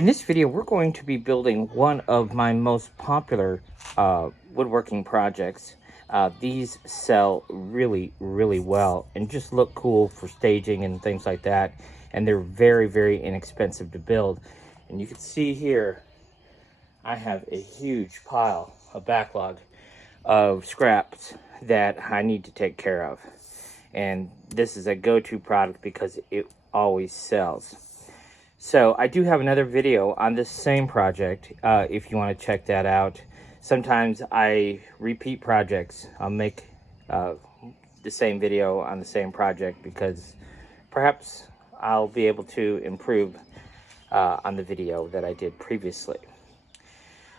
In this video, we're going to be building one of my most popular woodworking projects. These sell really well and just look cool for staging and things like that. And they're very inexpensive to build. And you can see here, I have a huge pile, a backlog of scraps that I need to take care of. And this is a go-to product because it always sells. So I do have another video on this same project if you want to check that out. Sometimes I repeat projects. I'll make the same video on the same project because perhaps I'll be able to improve on the video that I did previously.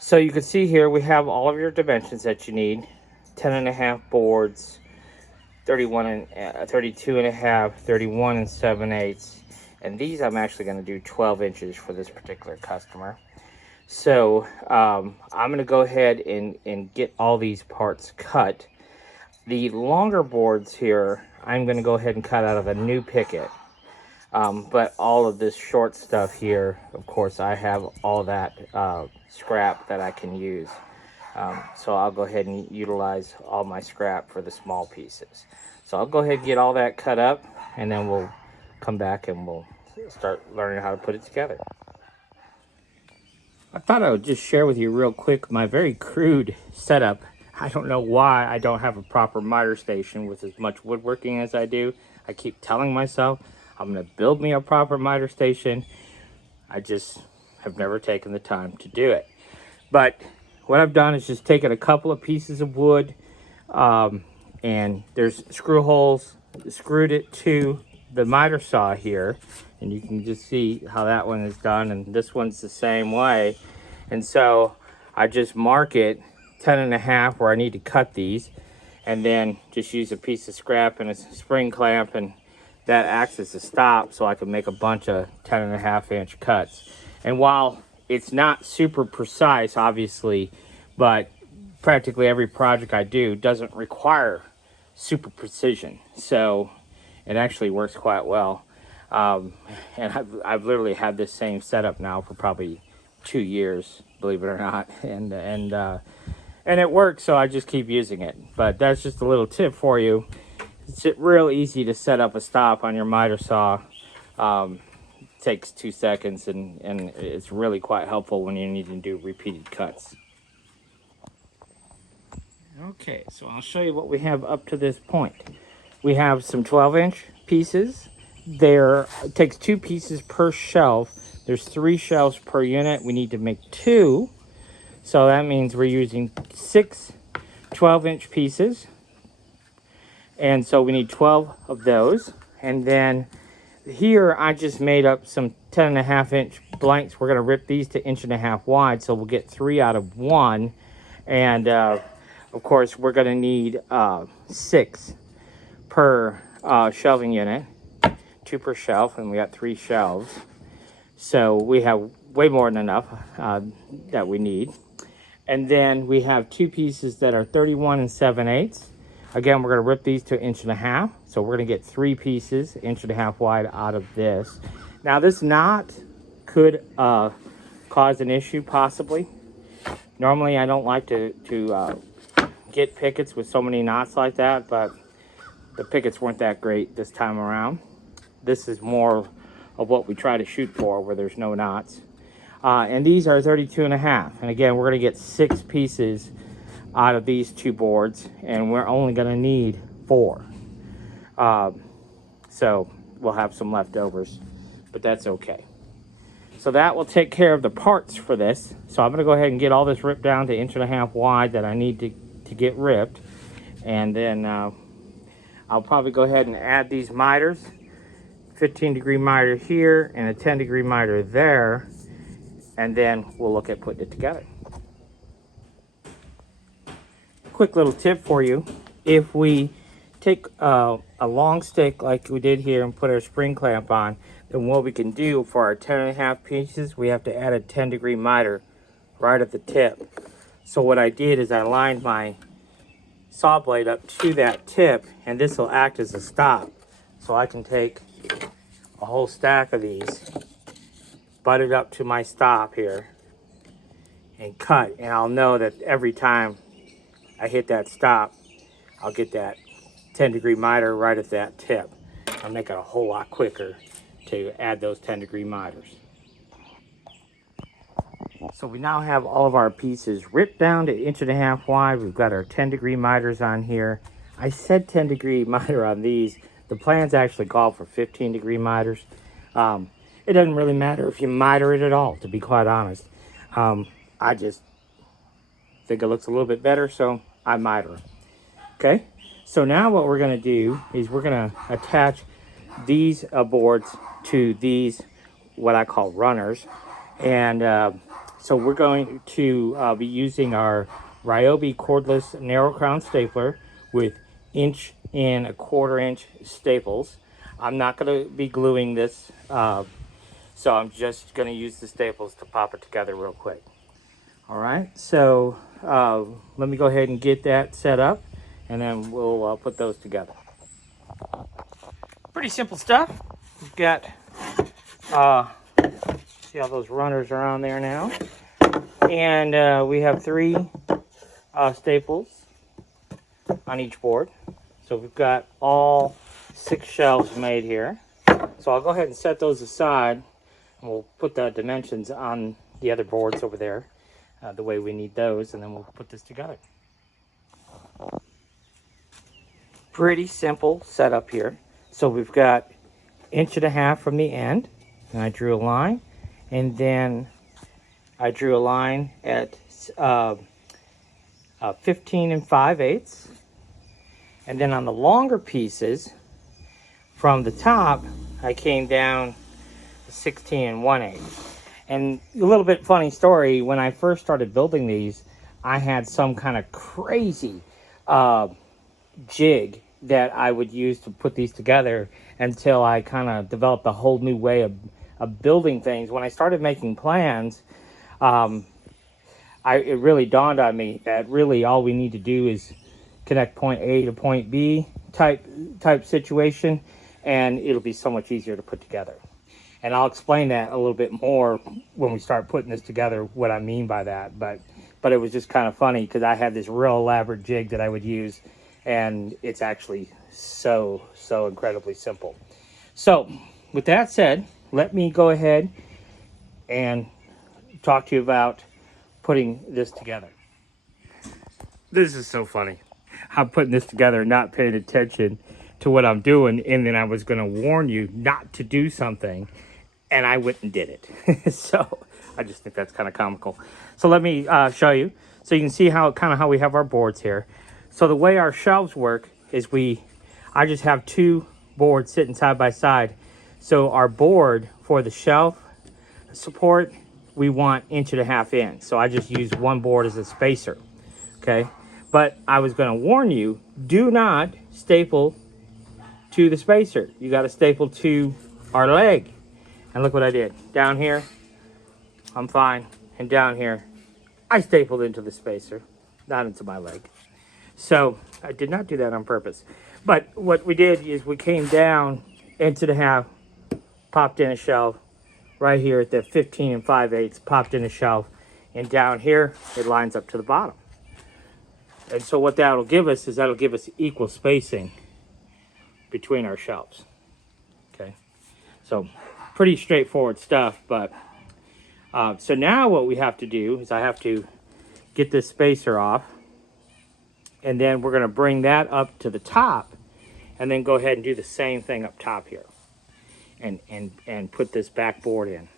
So you can see here we have all of your dimensions that you need. 10.5 boards, 32 and a half, 31 and 7/8. And these I'm actually going to do 12 inches for this particular customer. So I'm going to go ahead and get all these parts cut. The longer boards here, I'm going to go ahead and cut out of a new picket. But all of this short stuff here, of course, I have all that scrap that I can use. So I'll go ahead and utilize all my scrap for the small pieces. So I'll go ahead and get all that cut up, and then we'll come back and we'll start learning how to put it together. I thought I would just share with you real quick my very crude setup. I don't know why I don't have a proper miter station with as much woodworking as I do. I keep telling myself I'm going to build me a proper miter station. I just have never taken the time to do it. But what I've done is just taken a couple of pieces of wood and there's screw holes, screwed it to the miter saw here, and you can just see how that one is done, and this one's the same way. And so I just mark it 10.5 where I need to cut these, and then just use a piece of scrap and a spring clamp, and that acts as a stop so I can make a bunch of 10.5 inch cuts. And while it's not super precise, obviously, but practically every project I do doesn't require super precision, so it actually works quite well. And I've literally had this same setup now for probably 2 years, believe it or not, and it works, so I just keep using it. But that's just a little tip for you. It's real easy to set up a stop on your miter saw. Takes 2 seconds, and it's really quite helpful when you need to do repeated cuts. Okay, so I'll show you what we have up to this point. We have some 12-inch pieces. It takes 2 pieces per shelf. There's 3 shelves per unit. We need to make 2. So that means we're using 6 12-inch pieces. And so we need 12 of those. And then here I just made up some 10.5-inch blanks. We're going to rip these to 1.5 inches wide. So we'll get 3 out of 1. And of course, we're going to need 6 per shelving unit, 2 per shelf, and we got 3 shelves. So we have way more than enough that we need. And then we have 2 pieces that are 31 and 7/8. Again, we're going to rip these to 1.5 inches. So we're going to get 3 pieces, 1.5 inches wide out of this. Now this knot could cause an issue possibly. Normally I don't like to get pickets with so many knots like that, but the pickets weren't that great this time around. This is more of what we try to shoot for, where there's no knots. And these are 32.5. And again, we're going to get 6 pieces out of these 2 boards, and we're only going to need 4. So we'll have some leftovers, but that's okay. So that will take care of the parts for this. So I'm going to go ahead and get all this ripped down to 1.5 inches wide that I need to get ripped. And then I'll probably go ahead and add these miters, 15-degree miter here and a 10-degree miter there, and then we'll look at putting it together. Quick little tip for you: if we take a long stick like we did here and put our spring clamp on, then what we can do for our 10.5 pieces, we have to add a 10-degree miter right at the tip. So what I did is I lined my saw blade up to that tip, and this will act as a stop. So I can take a whole stack of these butt it up to my stop here and cut, and I'll know that every time I hit that stop, I'll get that 10-degree miter right at that tip. I'll make it a whole lot quicker to add those 10-degree miters. So we now have all of our pieces ripped down to 1.5 inches wide. We've got our 10-degree miters on here. I said 10-degree miter on these. The plans actually call for 15-degree miters. It doesn't really matter if you miter it at all, to be quite honest. I just think it looks a little bit better, so I miter it. Okay, so now what we're going to do is we're going to attach these boards to these, what I call runners. And so we're going to be using our Ryobi cordless narrow crown stapler with 1 1/4 inch staples. I'm not going to be gluing this, so I'm just going to use the staples to pop it together real quick. All right, so let me go ahead and get that set up, and then we'll put those together. Pretty simple stuff. We've got, see how those runners are on there now. And we have 3 staples on each board. So we've got all 6 shelves made here. So I'll go ahead and set those aside, and we'll put the dimensions on the other boards over there, the way we need those, and then we'll put this together. Pretty simple setup here. So we've got 1.5 inches from the end, and I drew a line, and then I drew a line at 15 5/8, and then on the longer pieces from the top I came down to 16 1/8. And a little bit funny story, when I first started building these, I had some kind of crazy jig that I would use to put these together until I kind of developed a whole new way of building things. When I started making plans, it really dawned on me that really all we need to do is connect point A to point B type situation, and it'll be so much easier to put together. And I'll explain that a little bit more when we start putting this together, what I mean by that. But it was just kind of funny because I had this real elaborate jig that I would use, and it's actually so incredibly simple. So with that said, let me go ahead and talk to you about putting this together. This is so funny. I'm putting this together, not paying attention to what I'm doing, and then I was going to warn you not to do something, and I went and did it. So I just think that's kind of comical. So let me show you, so you can see how we have our boards here. So the way our shelves work is I just have 2 boards sitting side by side. So our board for the shelf support, we want 1.5 inches in. So I just use 1 board as a spacer, okay? But I was going to warn you, do not staple to the spacer. You got to staple to our leg. And look what I did. Down here, I'm fine. And down here, I stapled into the spacer, not into my leg. So I did not do that on purpose. But what we did is we came down 1.5 inches, popped in a shelf. Right here at the 15 5/8, popped in a shelf. And down here, it lines up to the bottom. And so what that'll give us is that'll give us equal spacing between our shelves. Okay, so pretty straightforward stuff. But so now what we have to do is I have to get this spacer off, and then we're going to bring that up to the top, and then go ahead and do the same thing up top here, and put this backboard in.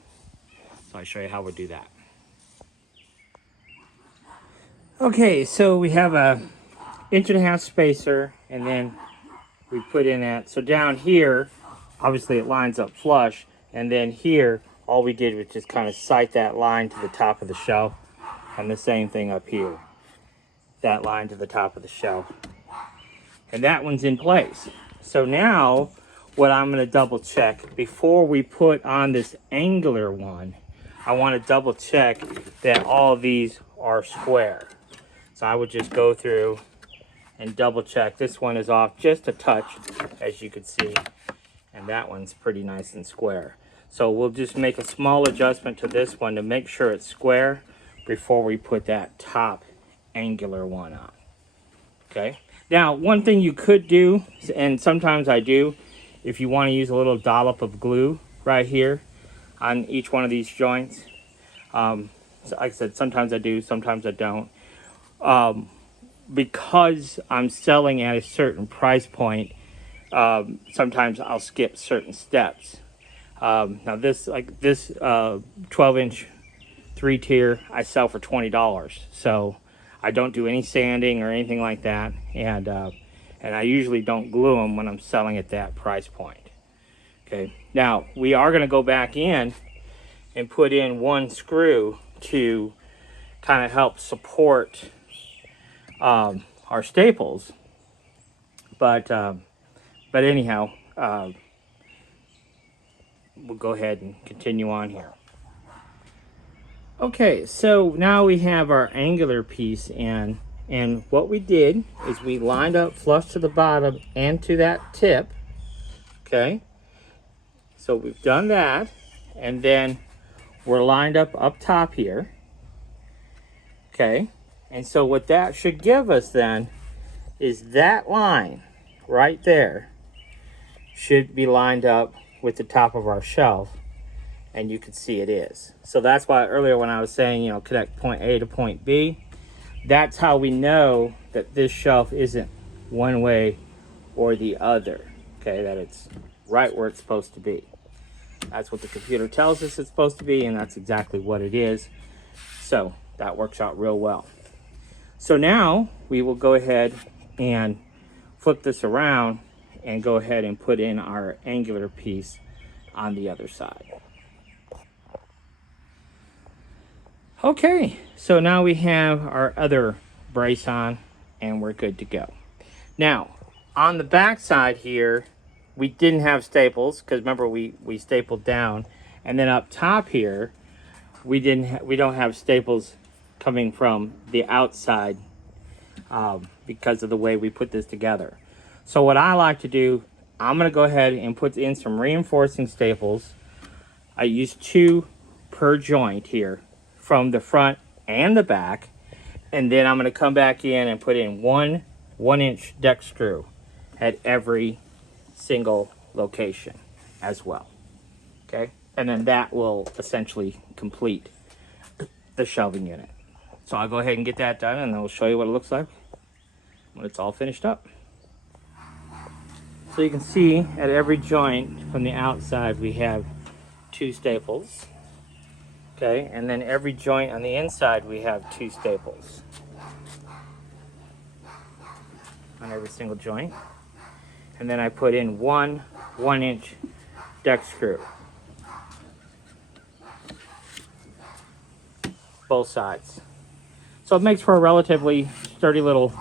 So I'll show you how we do that. Okay, so we have a 1.5 inch spacer, and then we put in that. So down here, obviously it lines up flush, and then here, all we did was just kind of sight that line to the top of the shelf, and the same thing up here. That line to the top of the shelf. And that one's in place. So now, what I'm going to double check, before we put on this angular one, I want to double check that all of these are square. So I would just go through and double check. This one is off just a touch, as you can see, and that one's pretty nice and square. So we'll just make a small adjustment to this one to make sure it's square before we put that top angular one on. Okay. Now, one thing you could do, and sometimes I do, if you want to use a little dollop of glue right here on each one of these joints. So like I said, sometimes I do, sometimes I don't. Because I'm selling at a certain price point, sometimes I'll skip certain steps. Now this 12-inch 3-tier I sell for $20, so I don't do any sanding or anything like that, and I usually don't glue them when I'm selling at that price point. Okay, now we are going to go back in and put in one screw to kind of help support our staples, but anyhow, we'll go ahead and continue on here. Okay, so now we have our angular piece in, and what we did is we lined up flush to the bottom and to that tip. Okay, so we've done that, and then we're lined up top here. Okay, and so what that should give us then is that line right there should be lined up with the top of our shelf, and you can see it is. So that's why earlier when I was saying, you know, connect point A to point B, that's how we know that this shelf isn't one way or the other. Okay, that it's right where it's supposed to be. That's what the computer tells us it's supposed to be, and that's exactly what it is. So that works out real well. So now we will go ahead and flip this around and go ahead and put in our angular piece on the other side. Okay, so now we have our other brace on and we're good to go. Now, on the back side here, we didn't have staples because remember we stapled down, and then up top here, we don't have staples coming from the outside because of the way we put this together. So what I like to do, I'm going to go ahead and put in some reinforcing staples. I use 2 per joint here from the front and the back, and then I'm going to come back in and put in 1-inch deck screw at every single location as well. Okay, and then that will essentially complete the shelving unit. So I'll go ahead and get that done, and I'll show you what it looks like when it's all finished up. So you can see at every joint from the outside we have 2 staples. Okay, and then every joint on the inside we have 2 staples on every single joint. And then I put in 1-inch deck screw, both sides. So it makes for a relatively sturdy little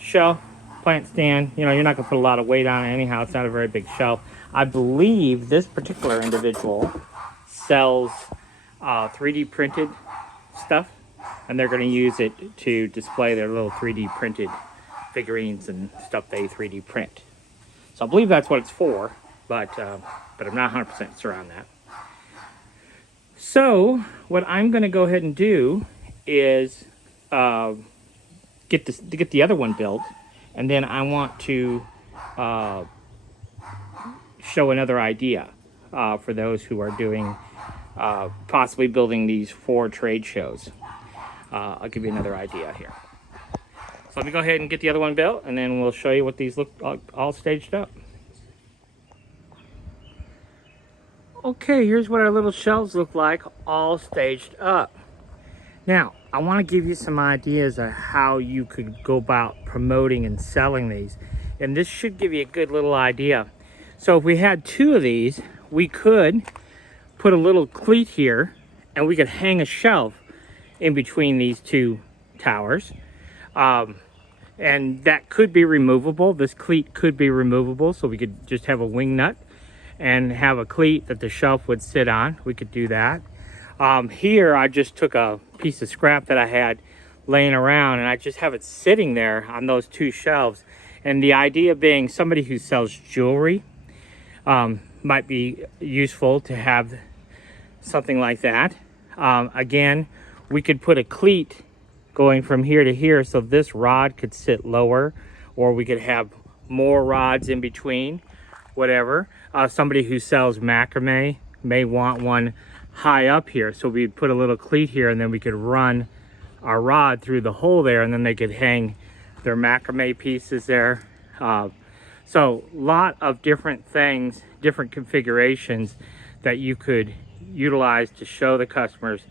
shelf, plant stand. You know, you're not going to put a lot of weight on it anyhow. It's not a very big shelf. I believe this particular individual sells 3D printed stuff, and they're going to use it to display their little 3D printed figurines and stuff they 3D print. So I believe that's what it's for, but I'm not 100% sure on that. So what I'm going to go ahead and do is get the other one built, and then I want to show another idea for those who are doing possibly building these for trade shows. I'll give you another idea here. So let me go ahead and get the other one built, and then we'll show you what these look like all staged up. Okay, here's what our little shelves look like all staged up. Now, I want to give you some ideas of how you could go about promoting and selling these. And this should give you a good little idea. So if we had 2 of these, we could put a little cleat here, and we could hang a shelf in between these 2 towers. And that could be removable. This cleat could be removable, so we could just have a wing nut and have a cleat that the shelf would sit on. We could do that. Here I just took a piece of scrap that I had laying around, and I just have it sitting there on those 2 shelves. And the idea being, somebody who sells jewelry, might be useful to have something like that. Again, we could put a cleat going from here to here so this rod could sit lower, or we could have more rods in between, whatever. Somebody who sells macrame may want one high up here, so we'd put a little cleat here and then we could run our rod through the hole there, and then they could hang their macrame pieces there. So a lot of different things, different configurations that you could utilize to show the customers,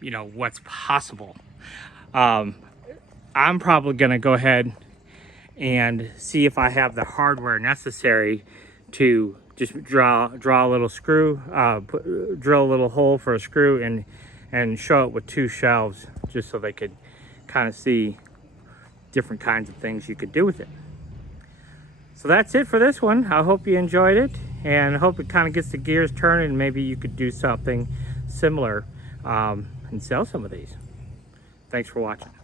you know, what's possible. I'm probably going to go ahead and see if I have the hardware necessary to just draw a little screw, drill a little hole for a screw, and show it with 2 shelves, just so they could kind of see different kinds of things you could do with it. So that's it for this one. I hope you enjoyed it, and I hope it kind of gets the gears turning, and maybe you could do something similar and sell some of these. Thanks for watching.